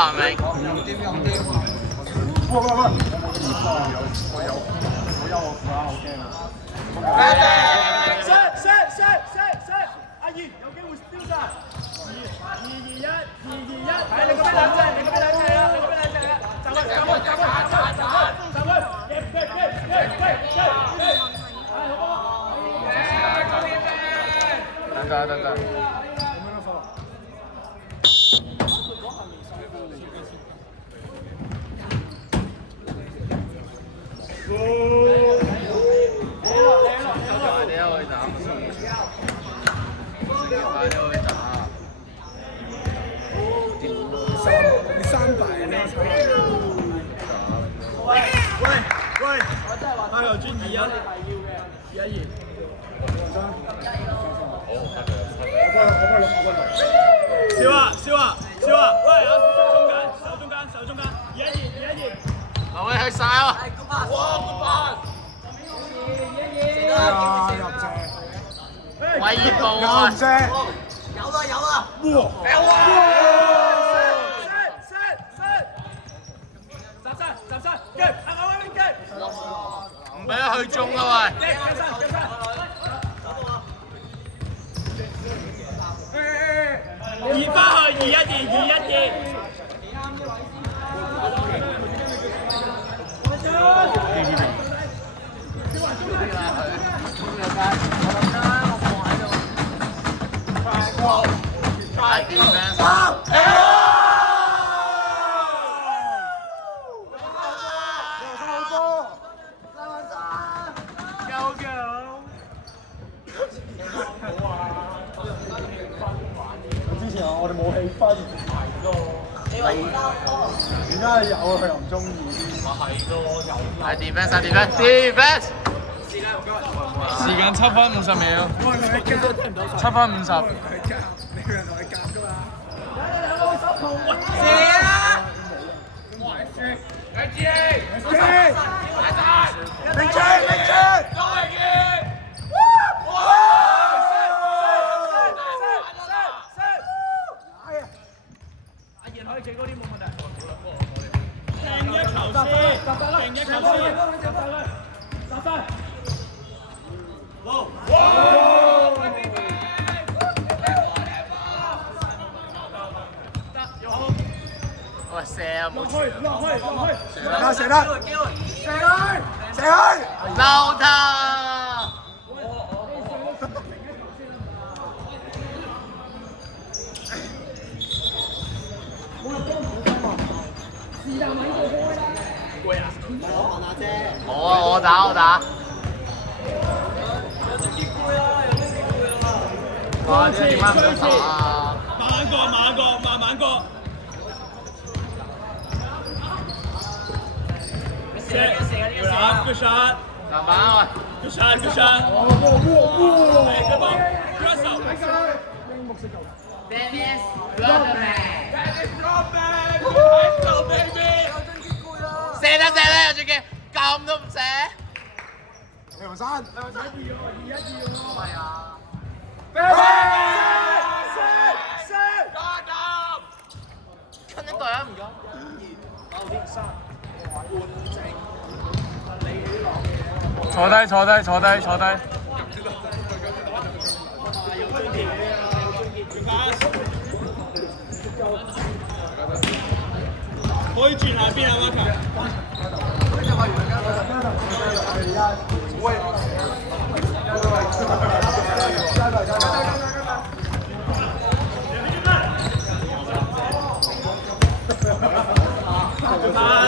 啊，明。喂！我有我扶啊，好驚啊！set！阿燕有機會丟晒。2-2-1，2-2-1，係你嗰邊兩隻，你嗰邊兩隻啊，你嗰邊兩隻啊，走去，等。你3敗啦！喂，阿劉專2-1，2-1。笑啊！喂，手中間，2-1。我哋去晒喎。威熱步啊！有啦！唔俾佢去中啊喂！移翻去2-1-2。大 defense 之前我哋冇氣氛，而家有佢又唔中意。大 defense。時間7分50秒。7分50。你個人同佢夾㗎嘛？明俊！阿賢可以企高啲冇問題。掟一球先，打翻。喂，射啊！冇落去！射去！撈他！我打。哇！點解唔打啊？慢慢過。Good shot. 慢慢喂。Good shot. That is Rodman. 射得有最驚，咁都唔射。李洪山，2-1喎。係啊。跟一隊啊，唔該。坐低。可以轉下邊啊，馬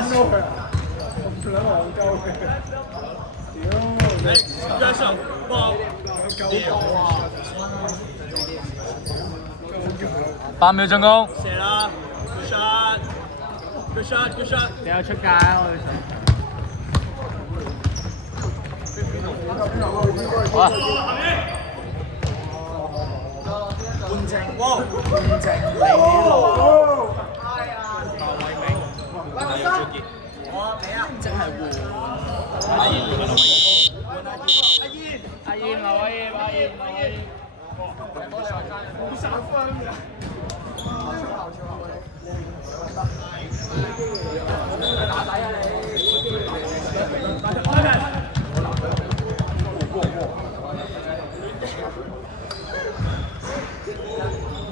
球。腳上波8秒進攻。射啦 ！Good shot！ 你有出界啊！我哋好啊！換靜，李路。偉明，真係換。阿燕，冇3分。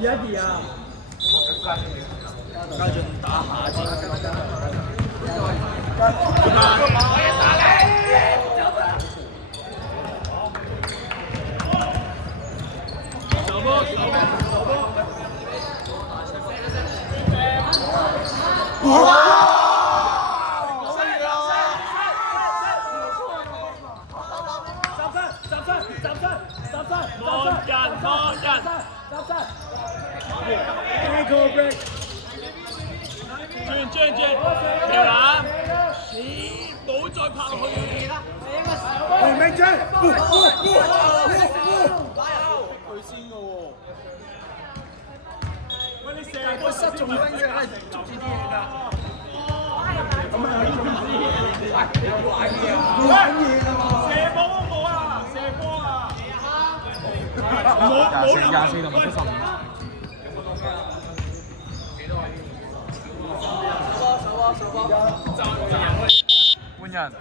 2-2啊！家俊打下先。轉，條籃，冇再拍落去。黃明章，佢先嘅喎。喂，你射波失中分嘅，係捉住啲嘢㗎。咁啊，玩嘢啊！射波冇啊！射波啊！24同埋75。換人。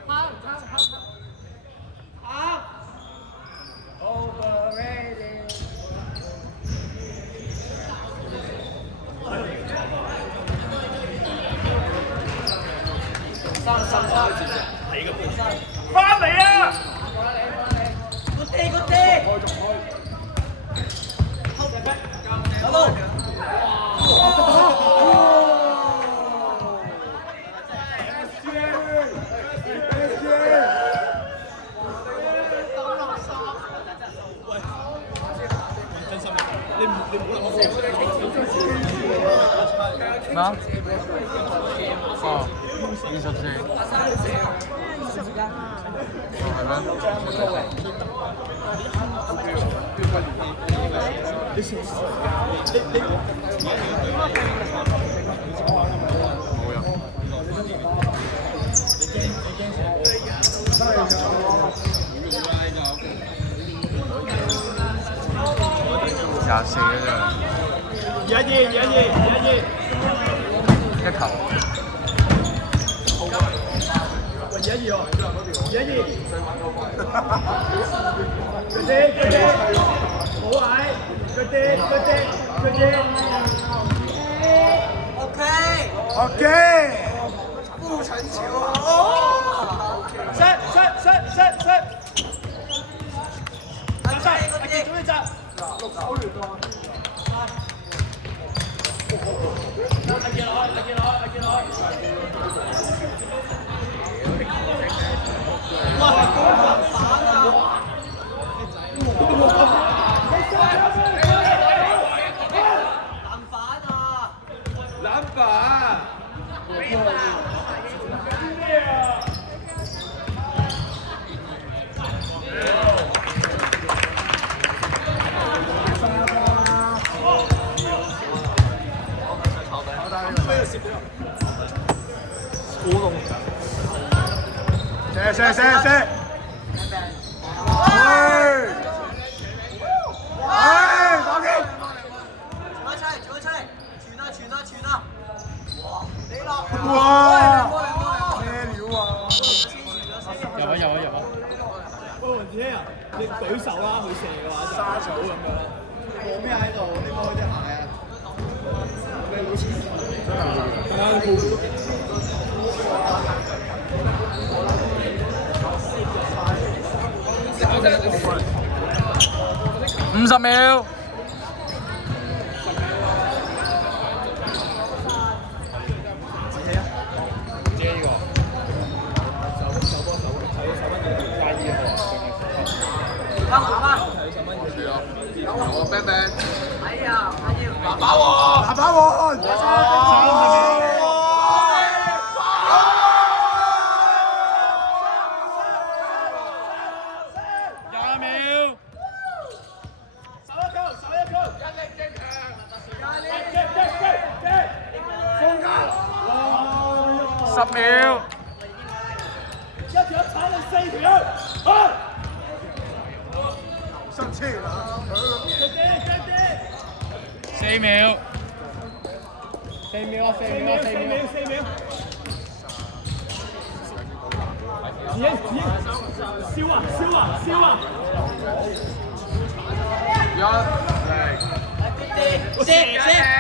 翻嚟啊！咩啊？哦，24。24嘅啫。2-2，一球。喂，2-2喎，2-2。佢哋，好矮，佢哋。OK，不成球哦。set。準備站。籃板。射！打機！哇！咩料啊？入啊！喂，黃子希啊，你舉手啦，佢射嘅話就沙草咁樣。冇咩喺度？你摸佢隻鞋啊？咩好似？50秒。把握20秒。手一球，一力正強，放假10秒。一條踩你4條，去！上車啦4秒。4秒啊！4秒！子英，燒啊！1-0。射射